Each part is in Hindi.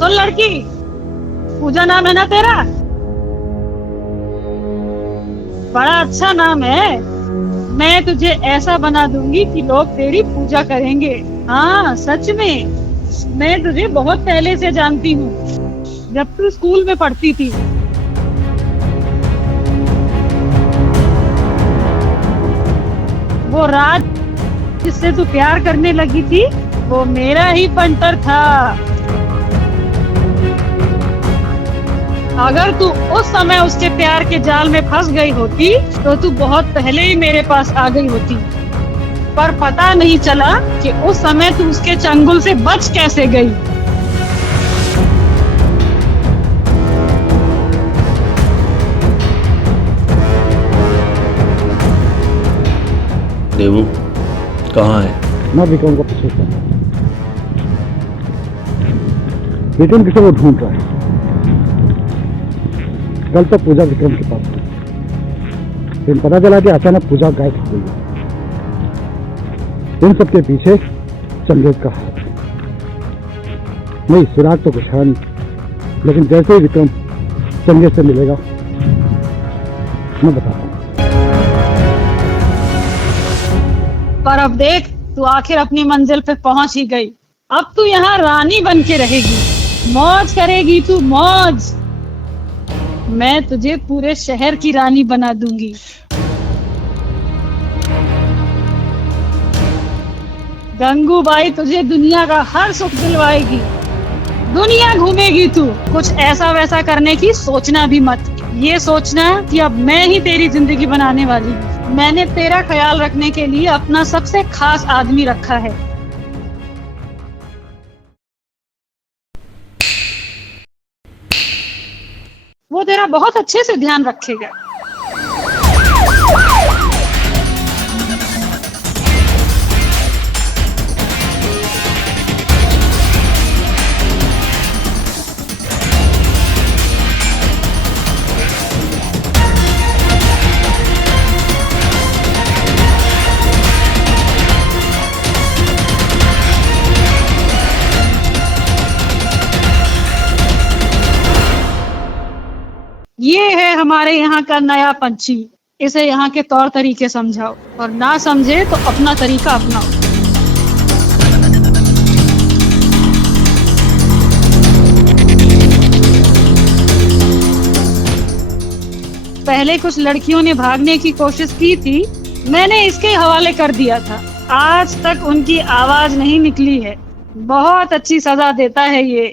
सुन लड़की, पूजा नाम है ना तेरा? बड़ा अच्छा नाम है। मैं तुझे ऐसा बना दूंगी कि लोग तेरी पूजा करेंगे। हाँ सच में, मैं तुझे बहुत पहले से जानती हूँ, जब तू स्कूल में पढ़ती थी। वो राज जिससे तू प्यार करने लगी थी, वो मेरा ही फंटर था। अगर तू उस समय उसके प्यार के जाल में फंस गई होती तो तू बहुत पहले ही मेरे पास आ गई होती। पर पता नहीं चला कि उस समय तू उसके चंगुल से बच कैसे गई। देवू कहाँ है? मैं विक्रम को पीछे कर रहा हूँ। विक्रम किसे वो ढूंढ रहा है। कल तो पूजा विक्रम के पास थी, लेकिन पता चला कि अचानक पूजा गायब हो गई है। इन सबके पीछे चंगेज का हाथ है। नहीं, सुराग तो कुछ है नहीं, लेकिन जैसे ही विक्रम चंगेज से मिलेगा मैं बताता हूँ। पर अब देख, तू आखिर अपनी मंजिल पे पहुंच ही गई। अब तू यहाँ रानी बन के रहेगी, मौज करेगी तू, मौज। मैं तुझे पूरे शहर की रानी बना दूंगी। गंगूबाई तुझे दुनिया का हर सुख दिलवाएगी। दुनिया घूमेगी तू। कुछ ऐसा वैसा करने की सोचना भी मत। ये सोचना कि अब मैं ही तेरी जिंदगी बनाने वाली हूँ। मैंने तेरा ख्याल रखने के लिए अपना सबसे खास आदमी रखा है। वो तेरा बहुत अच्छे से ध्यान रखेगा। ये है हमारे यहाँ का नया पंछी। इसे यहाँ के तौर तरीके समझाओ, और ना समझे तो अपना तरीका अपनाओ। पहले कुछ लड़कियों ने भागने की कोशिश की थी, मैंने इसके हवाले कर दिया था। आज तक उनकी आवाज नहीं निकली है। बहुत अच्छी सजा देता है ये।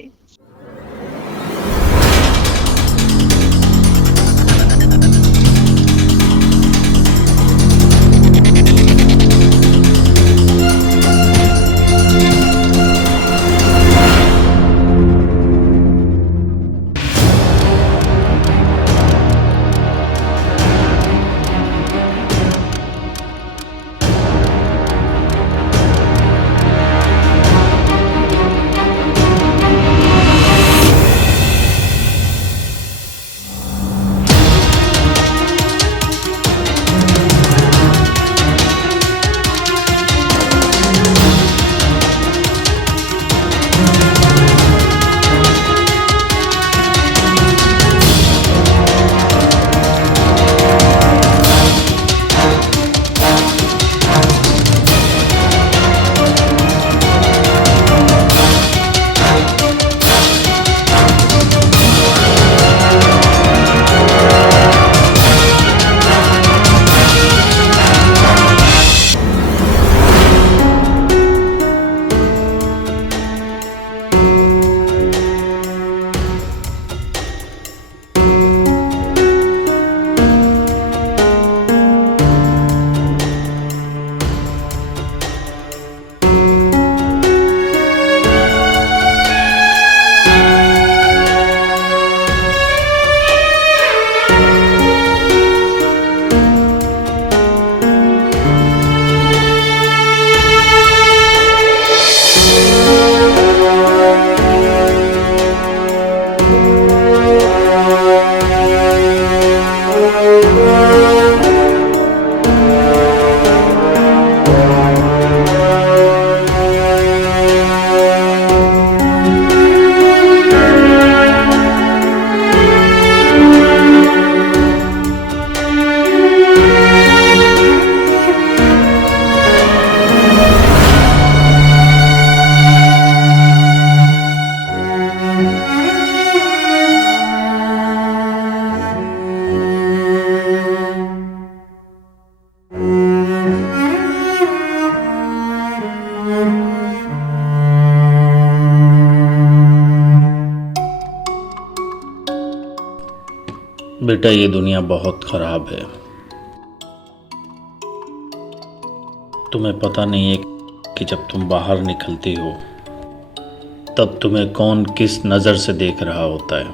बेटा, ये दुनिया बहुत खराब है। तुम्हें पता नहीं है कि जब तुम बाहर निकलती हो तब तुम्हें कौन किस नज़र से देख रहा होता है।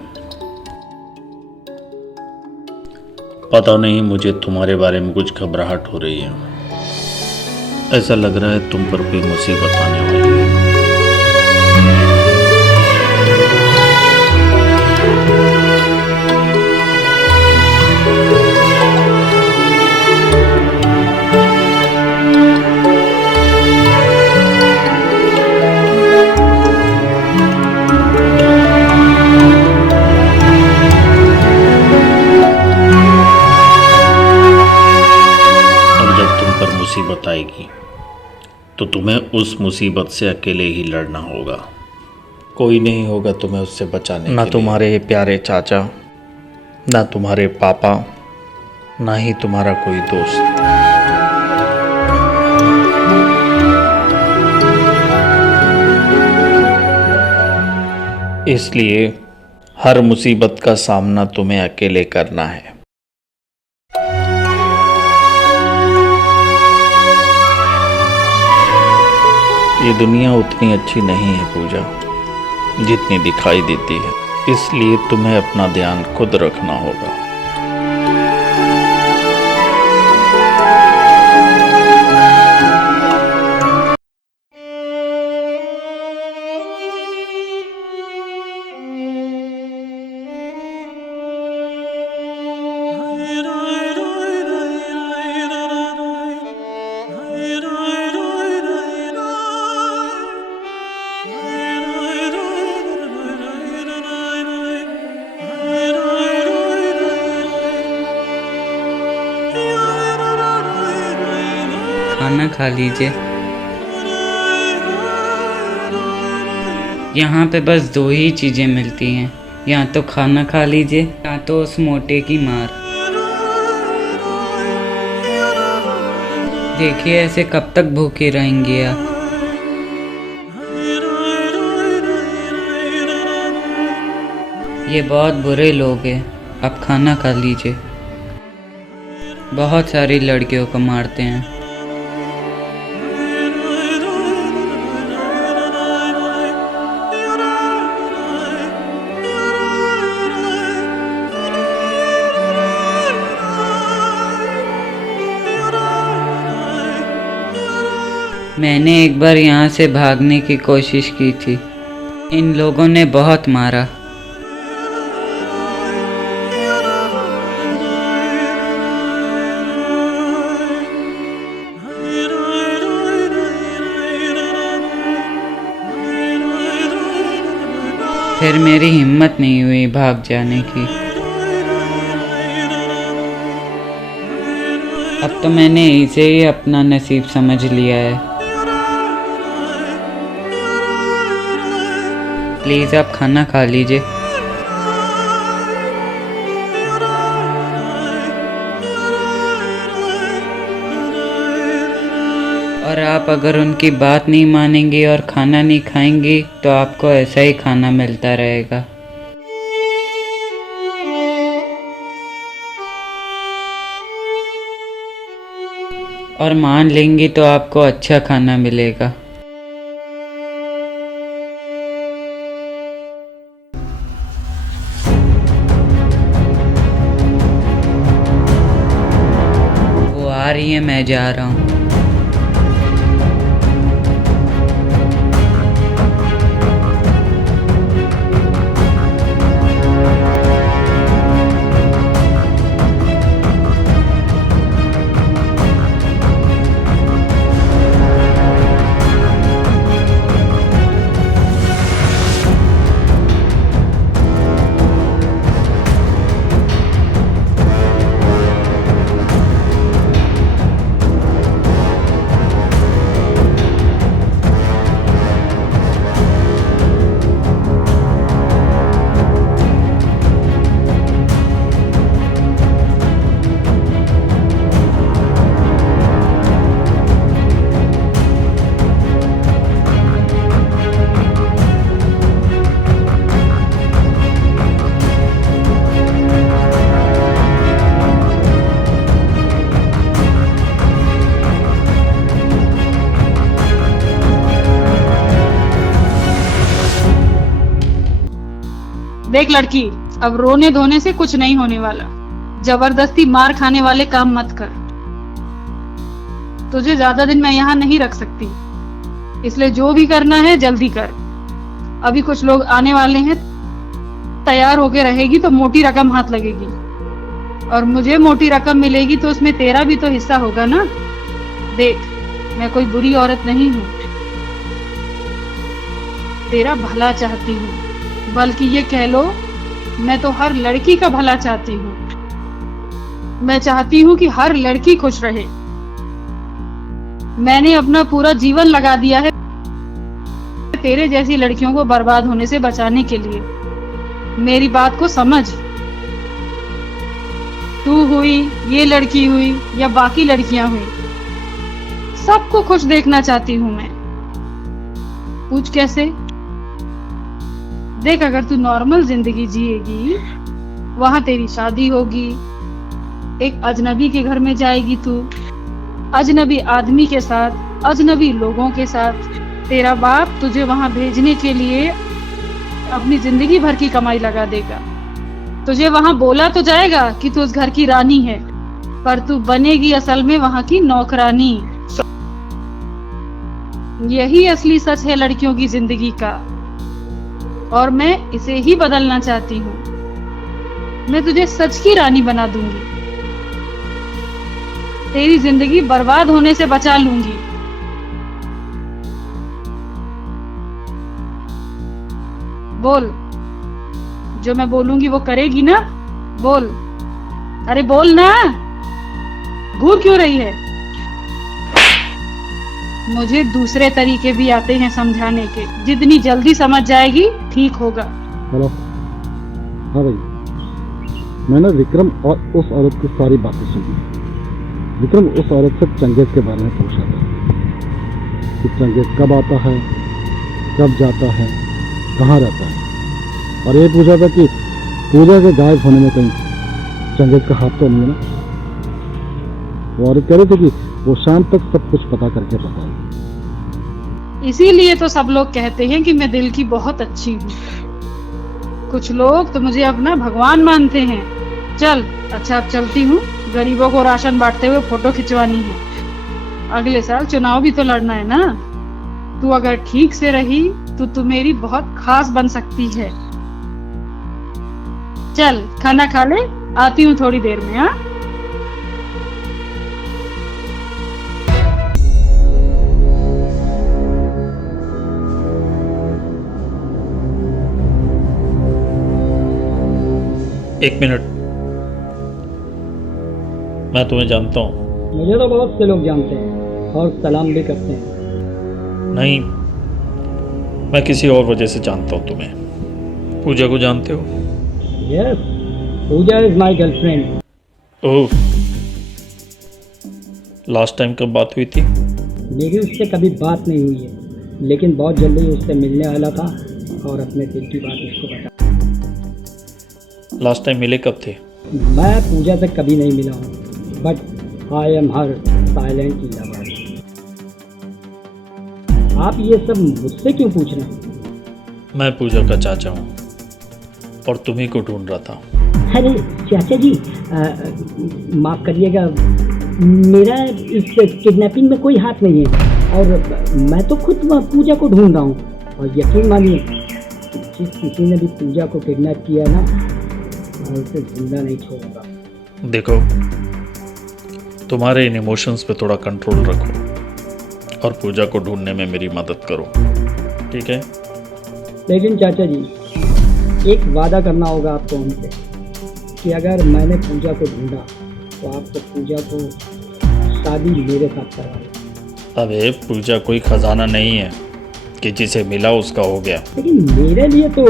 पता नहीं, मुझे तुम्हारे बारे में कुछ घबराहट हो रही है। ऐसा लग रहा है तुम पर कोई मुसीबत आने वाली है। मुसीबत आएगी तो तुम्हें उस मुसीबत से अकेले ही लड़ना होगा। कोई नहीं होगा तुम्हें उससे बचाने के लिए। ना तुम्हारे प्यारे चाचा, ना तुम्हारे पापा, ना ही तुम्हारा कोई दोस्त। इसलिए हर मुसीबत का सामना तुम्हें अकेले करना है। ये दुनिया उतनी अच्छी नहीं है पूजा जितनी दिखाई देती है, इसलिए तुम्हें अपना ध्यान खुद रखना होगा। खाना खा लीजिए। यहाँ पे बस दो ही चीज़ें मिलती हैं, या तो खाना खा लीजिए या तो उस मोटे की मार। देखिए ऐसे कब तक भूखे रहेंगे आप। ये बहुत बुरे लोग हैं, आप खाना खा लीजिए। बहुत सारी लड़कियों को मारते हैं। मैंने एक बार यहाँ से भागने की कोशिश की थी, इन लोगों ने बहुत मारा। फिर मेरी हिम्मत नहीं हुई भाग जाने की। अब तो मैंने इसे ही अपना नसीब समझ लिया है। प्लीज़ आप खाना खा लीजिए। और आप अगर उनकी बात नहीं मानेंगी और खाना नहीं खाएंगी तो आपको ऐसा ही खाना मिलता रहेगा। और मान लेंगी तो आपको अच्छा खाना मिलेगा। वो आ रही है, मैं जा रहा हूँ। देख लड़की, अब रोने धोने से कुछ नहीं होने वाला। जबरदस्ती मार खाने वाले काम मत कर। तुझे ज्यादा दिन मैं यहाँ नहीं रख सकती, इसलिए जो भी करना है जल्दी कर। अभी कुछ लोग आने वाले हैं, तैयार होके रहेगी तो मोटी रकम हाथ लगेगी, और मुझे मोटी रकम मिलेगी तो उसमें तेरा भी तो हिस्सा होगा ना। देख, मैं कोई बुरी औरत नहीं हूँ, तेरा भला चाहती हूँ, बल्कि ये कह लो मैं तो हर लड़की का भला चाहती हूँ। मैं चाहती हूँ कि हर लड़की खुश रहे। मैंने अपना पूरा जीवन लगा दिया है तेरे जैसी लड़कियों को बर्बाद होने से बचाने के लिए। मेरी बात को समझ। तू हुई, ये लड़की हुई या बाकी लड़कियां हुई, सबको खुश देखना चाहती हूं मैं। पूछ कैसे? देख, अगर तू नॉर्मल जिंदगी जिएगी, वहां तेरी शादी होगी, एक अजनबी के घर में जाएगी तू, अजनबी आदमी के साथ, अजनबी लोगों के साथ। तेरा बाप तुझे वहां भेजने के लिए अपनी जिंदगी भर की कमाई लगा देगा। तुझे वहां बोला तो जाएगा कि तू उस घर की रानी है, पर तू बनेगी असल में वहां की नौकरानी। यही असली सच है लड़कियों की जिंदगी का, और मैं इसे ही बदलना चाहती हूँ। मैं तुझे सच की रानी बना दूंगी, तेरी जिंदगी बर्बाद होने से बचा लूंगी। बोल, जो मैं बोलूंगी वो करेगी ना? बोल, अरे बोल ना, घूर क्यों रही है? मुझे दूसरे तरीके भी आते हैं समझाने के, जितनी जल्दी समझ जाएगी ठीक होगा। हेलो, हाँ भाई, मैंने विक्रम और उस औरत की सारी बातें सुनी। विक्रम उस औरत से चंगेज के बारे में पूछा था कि चंगेज कब आता है, कब जाता है, कहाँ रहता है, और ये पूछा था कि पूजा के गायब होने में कहीं चंगेज का हाथ तो नहीं है ना। वो औरत कह रही थी कि वो शाम तक सब कुछ पता करके बताए। इसीलिए तो सब लोग कहते हैं कि मैं दिल की बहुत अच्छी हूँ। कुछ लोग तो मुझे अपना भगवान मानते हैं। चल, अच्छा अब चलती हूँ, गरीबों को राशन बांटते हुए फोटो खिंचवानी है। अगले साल चुनाव भी तो लड़ना है ना। तू अगर ठीक से रही तो तू मेरी बहुत खास बन सकती है। चल, खाना खा ले, आती हूँ थोड़ी देर में। हाँ, एक मिनट, मैं तुम्हें जानता हूँ। मुझे तो बहुत से लोग जानते हैं और सलाम भी करते हैं। नहीं, मैं किसी और वजह से जानता हूँ तुम्हें। पूजा को जानते हो? Yes, Pooja is my girlfriend. Oh, last time कब बात हुई थी? मेरी उससे कभी बात नहीं हुई है, लेकिन बहुत जल्दी उससे मिलने वाला था और अपने दिल की बात उसको बता। लास्ट टाइम मिले कब थे? मैं पूजा से कभी नहीं मिला हूँ, but I am her silent lover. आप ये सब मुझसे क्यों पूछ रहे हैं? मैं पूजा का चाचा हूँ और तुम्ही को ढूंढ रहा था। अरे चाचा जी, माफ़ करिएगा, मेरा इस किडनैपिंग में कोई हाथ नहीं है, और मैं तो खुद पूजा को ढूंढ रहा हूँ। और यकीन मानिए, जिस किसी ने भी पूजा को किडनैप किया ना, मैं उसे जिंदा नहीं छोड़ूंगा। देखो, तुम्हारे इन इमोशंस पे थोड़ा कंट्रोल रखो और पूजा को ढूंढने में मेरी मदद करो, ठीक है? लेकिन चाचा जी, एक वादा करना होगा आपको हमसे कि अगर मैंने पूजा को ढूंढा तो आपको पूजा को शादी मेरे साथ करवाना। अबे, पूजा कोई खजाना नहीं है कि जिसे मिला उसका हो गया। लेकिन मेरे लिए तो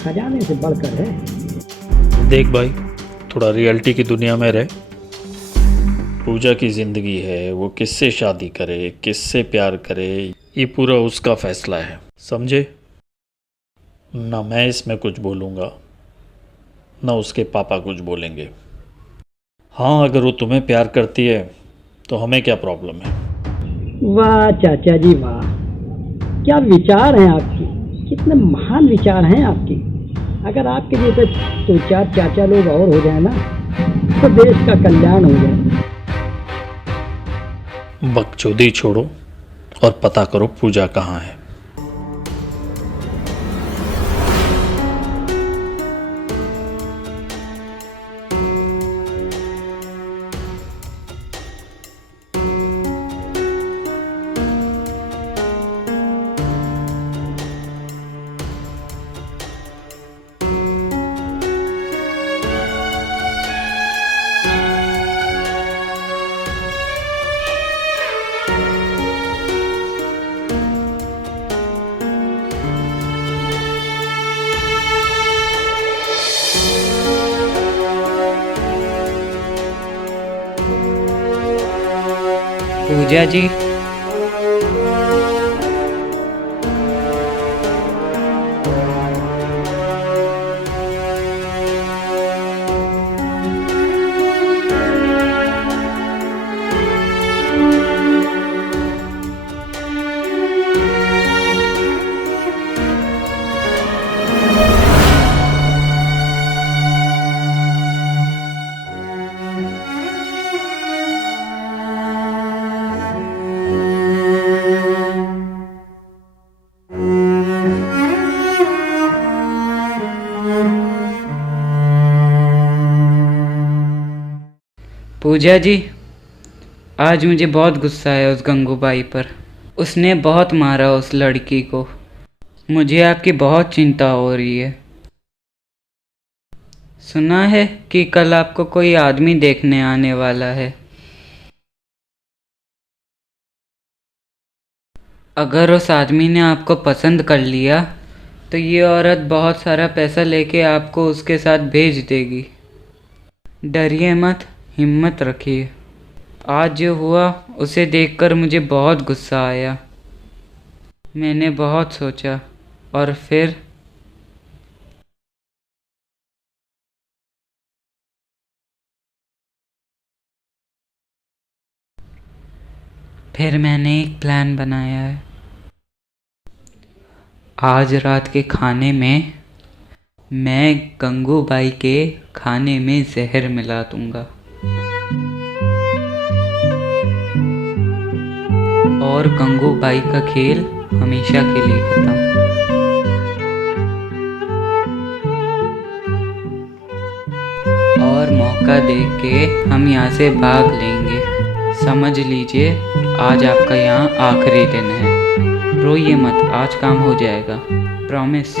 खजाने से बढ़कर है। देख भाई, थोड़ा रियलिटी की दुनिया में रहे। पूजा की ज़िंदगी है, वो किससे शादी करे, किससे प्यार करे, ये पूरा उसका फैसला है, समझे? ना मैं इसमें कुछ बोलूँगा, ना उसके पापा कुछ बोलेंगे। हाँ, अगर वो तुम्हें प्यार करती है तो हमें क्या प्रॉब्लम है? वाह चाचा जी वाह, क्या विचार हैं आपके, कितने महान विचार हैं आपके। अगर आपके जैसे तो चार चाचा लोग और हो जाए ना तो देश का कल्याण हो जाए। बकचोदी छोड़ो और पता करो पूजा कहाँ है। पूजा जी, पूजा जी, आज मुझे बहुत गुस्सा है उस गंगूबाई पर। उसने बहुत मारा उस लड़की को। मुझे आपकी बहुत चिंता हो रही है। सुना है कि कल आपको कोई आदमी देखने आने वाला है। अगर उस आदमी ने आपको पसंद कर लिया तो ये औरत बहुत सारा पैसा लेके आपको उसके साथ भेज देगी। डरिए मत, हिम्मत रखिए। आज जो हुआ उसे देखकर मुझे बहुत गुस्सा आया। मैंने बहुत सोचा और फिर मैंने एक प्लान बनाया है। आज रात के खाने में मैं गंगूबाई के खाने में जहर मिला दूंगा और गंगूबाई का खेल हमेशा के लिए खत्म। और मौका देख के हम यहाँ से भाग लेंगे। समझ लीजिए आज आपका यहाँ आखिरी दिन है। रोइए मत, आज काम हो जाएगा, प्रॉमिस।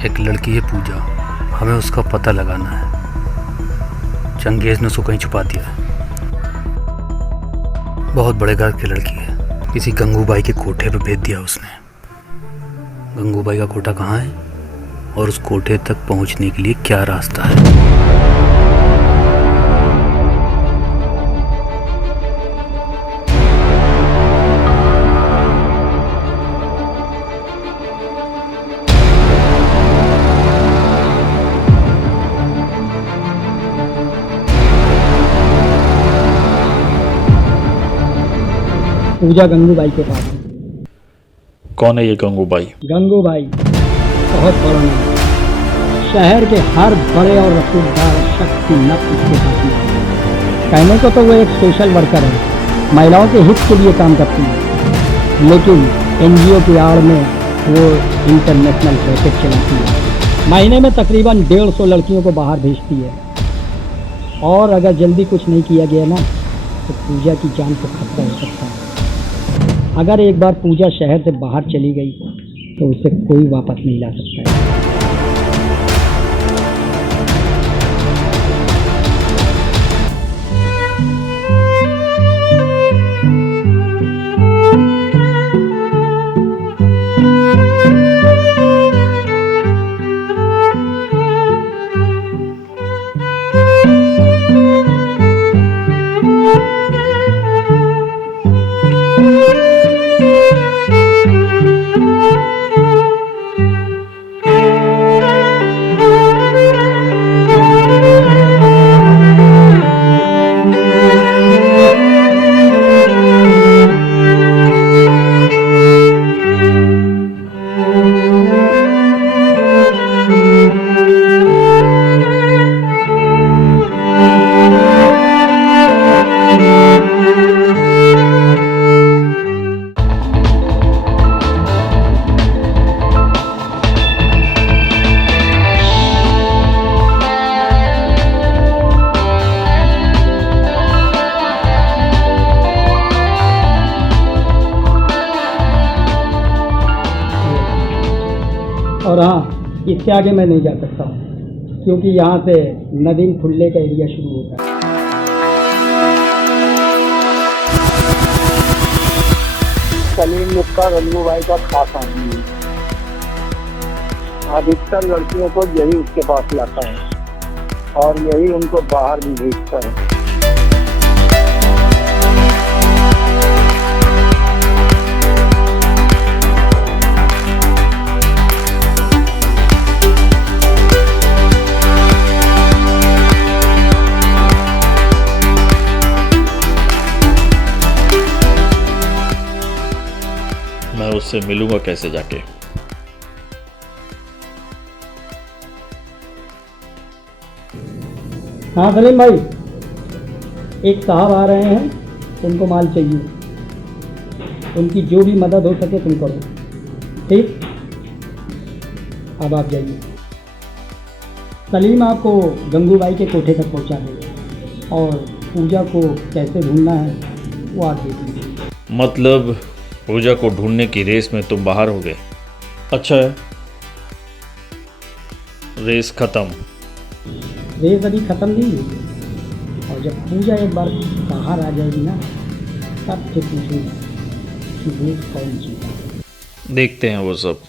एक लड़की है पूजा, हमें उसका पता लगाना है। चंगेज ने उसको कहीं छुपा दिया है। बहुत बड़े घर की लड़की है। किसी गंगूबाई के कोठे पे भेज दिया उसने। गंगूबाई का कोठा कहाँ है और उस कोठे तक पहुंचने के लिए क्या रास्ता है? पूजा गंगूबाई के पास है। कौन है ये गंगूबाई? गंगूबाई बहुत बड़ा नाम। शहर के हर बड़े और रसूखदार शख्स की नब्ज उसके हाथ में है। कहने को तो वो एक सोशल वर्कर है, महिलाओं के हित के लिए काम करती है, लेकिन एनजीओ की आड़ में वो इंटरनेशनल रैकेट चलाती है। महीने में तकरीबन 150 लड़कियों को बाहर भेजती है। और अगर जल्दी कुछ नहीं किया गया ना तो पूजा की जान को खतरा हो सकता है। अगर एक बार पूजा शहर से बाहर चली गई तो उसे कोई वापस नहीं ला सकता है। इससे आगे मैं नहीं जा सकता हूँ, क्योंकि यहाँ से नदीम खुल्ले का एरिया शुरू होता है। सलीम मुक्का गंगू भाई का खास आदमी है। अधिकतर लड़कियों को यही उसके पास लाता है और यही उनको बाहर भी भेजता है। मैं उससे मिलूंगा कैसे जाके? हाँ सलीम भाई, एक साहब आ रहे हैं, उनको माल चाहिए। उनकी जो भी मदद हो सके तुम करो, ठीक? अब आप जाइए। सलीम आपको गंगू भाई के कोठे तक पहुंचा देगा और पूजा को कैसे ढूंढना है वो आप देख लीजिए। मतलब पूजा को ढूंढने की रेस में तुम बाहर हो गए? अच्छा है, रेस खत्म। रेस अभी ख़त्म नहीं हुई, और जब पूजा एक बार बाहर आ जाएगी ना, तब फिर पूछूंगा कि रेस कौन जीता। देखते हैं वो सब।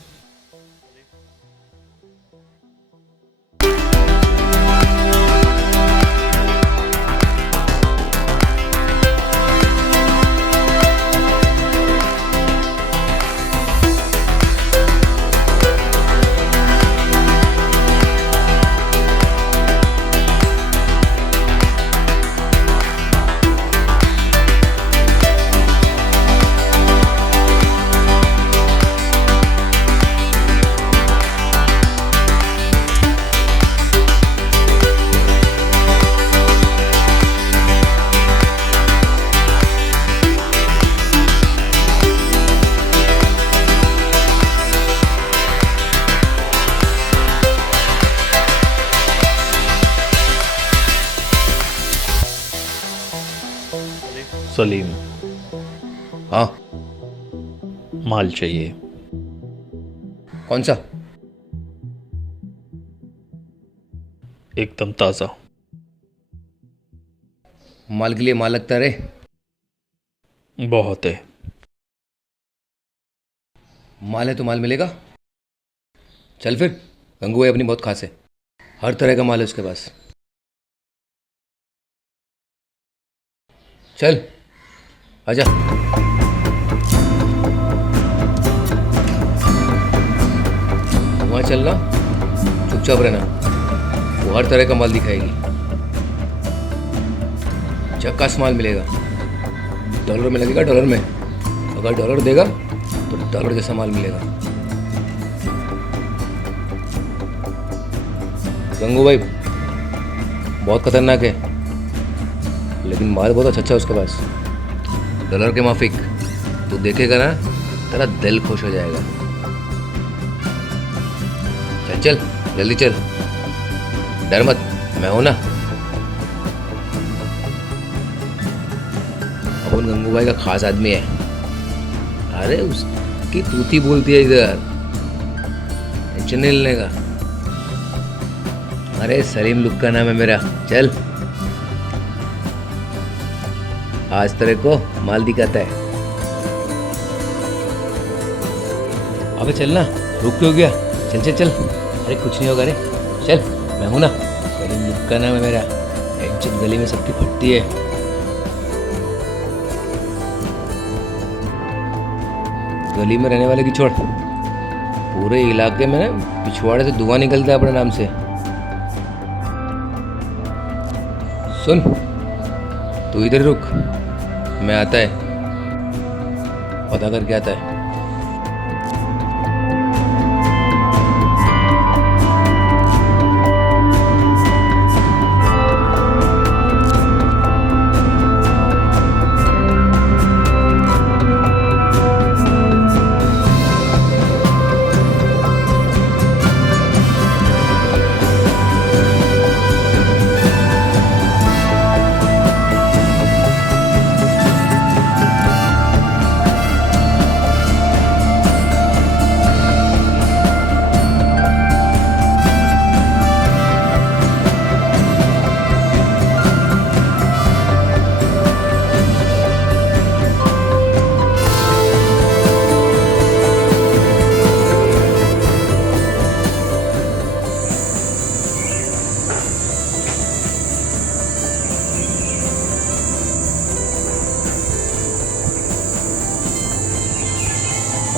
सलीम, हाँ, माल चाहिए। कौन सा? एकदम ताज़ा। माल के लिए माल लगता है रे। बहुत है। माल है तो माल मिलेगा। चल फिर, गंगू भाई अपनी बहुत खास है, हर तरह का माल है उसके पास। चल आजा। वहाँ चलना, चुपचाप रहना, वो हर तरह का माल दिखाएगी। झक्कास माल मिलेगा, डॉलर में लगेगा, डॉलर में। अगर डॉलर देगा तो डॉलर जैसा माल मिलेगा। गंगू भाई बहुत खतरनाक है, लेकिन माल बहुत अच्छा है उसके पास, डॉलर के माफिक। तू देखेगा ना, तेरा दिल खुश हो जाएगा। चल चल जल्दी चल, डर मत, मैं हूं ना। अपन गंगू भाई का खास आदमी है। अरे उसकी तूती बोलती है इधर, टेंशन नहीं लेने का। अरे सलीम लुक्का नाम है मेरा। चल, आज तेरे को माल दिखाता है। अबे चल ना, रुक क्यों गया? चल चल चल। अरे कुछ नहीं होगा रे, चल, मैं हूं ना। सलीम लुक्का नाम है मेरा। टेंशन गली में सबकी फटती है। गली में रहने वाले की छोड़, पूरे इलाके में ना पिछवाड़े से धुआं निकलता है अपने नाम से। सुन, तू इधर रुक, मैं आता है, पता करके आता है।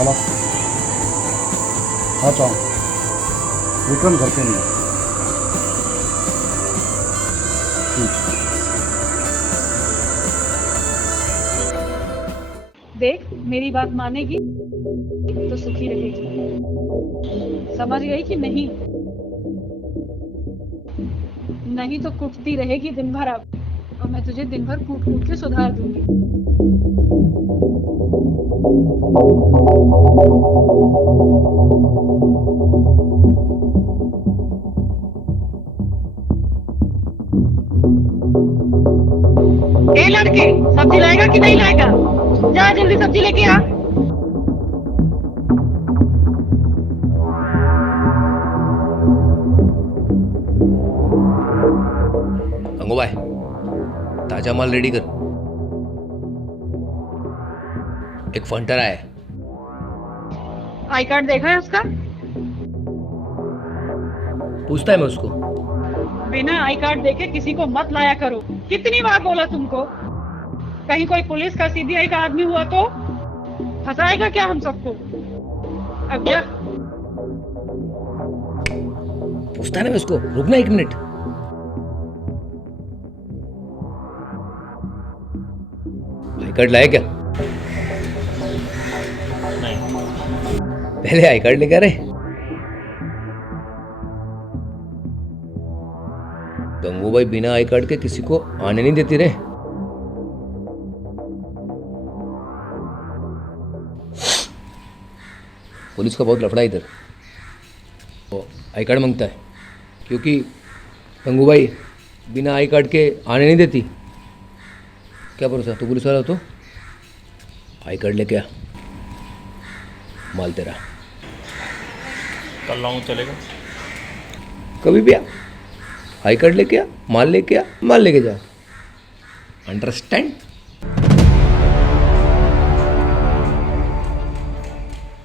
चलो हाँ चाओ विक्रम घर पे नहीं है। देख मेरी बात मानेगी तो सुखी रहेगी, समझ गई कि नहीं? नहीं तो कुटती रहेगी दिन भर अब, और मैं तुझे दिन भर कूट कूट के सुधार दूंगी। ए लड़के, सब्जी लाएगा कि नहीं लाएगा? जा जल्दी सब्जी लेके आ। गंगू भाई ताजा माल रेडी कर। एक फंटर आया है। आई कार्ड देखा है उसका? पूछता है मैं उसको। बिना आई कार्ड देखे किसी को मत लाया करो। कितनी बार बोला तुमको? कहीं कोई पुलिस का सीबीआई का आदमी हुआ तो फंसाएगा क्या हम सबको? अब क्या? पूछता है ना मैं उसको। रुकना 1 मिनट। आई कार्ड लाया क्या? नहीं। पहले आई कार्ड लेकर आए। गंगू भाई बिना आई कार्ड के किसी को आने नहीं देती रे। पुलिस का बहुत लफड़ा है इधर। वो आई कार्ड मांगता है क्योंकि गंगू भाई बिना आई कार्ड के आने नहीं देती। क्या भरोसा, तू पुलिस वाला हो तो आई कार्ड लेके आ, माल तेरा। कल लाऊं चलेगा? कभी भी आ, आई कार्ड लेके आ, माल लेके आ, माल लेके जा। अंडरस्टैंड?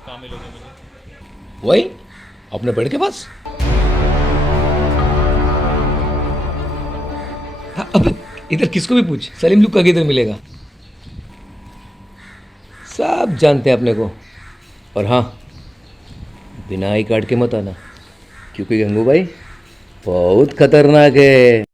कहाँ मिलोगे मुझे? वही अपने पेड़ के पास। हाँ, अब इधर किसको भी पूछ, सलीम लुक का किधर मिलेगा? सब जानते हैं अपने को। और हाँ, बिना आई कार्ड के मत आना क्योंकि गंगू भाई बहुत खतरनाक है।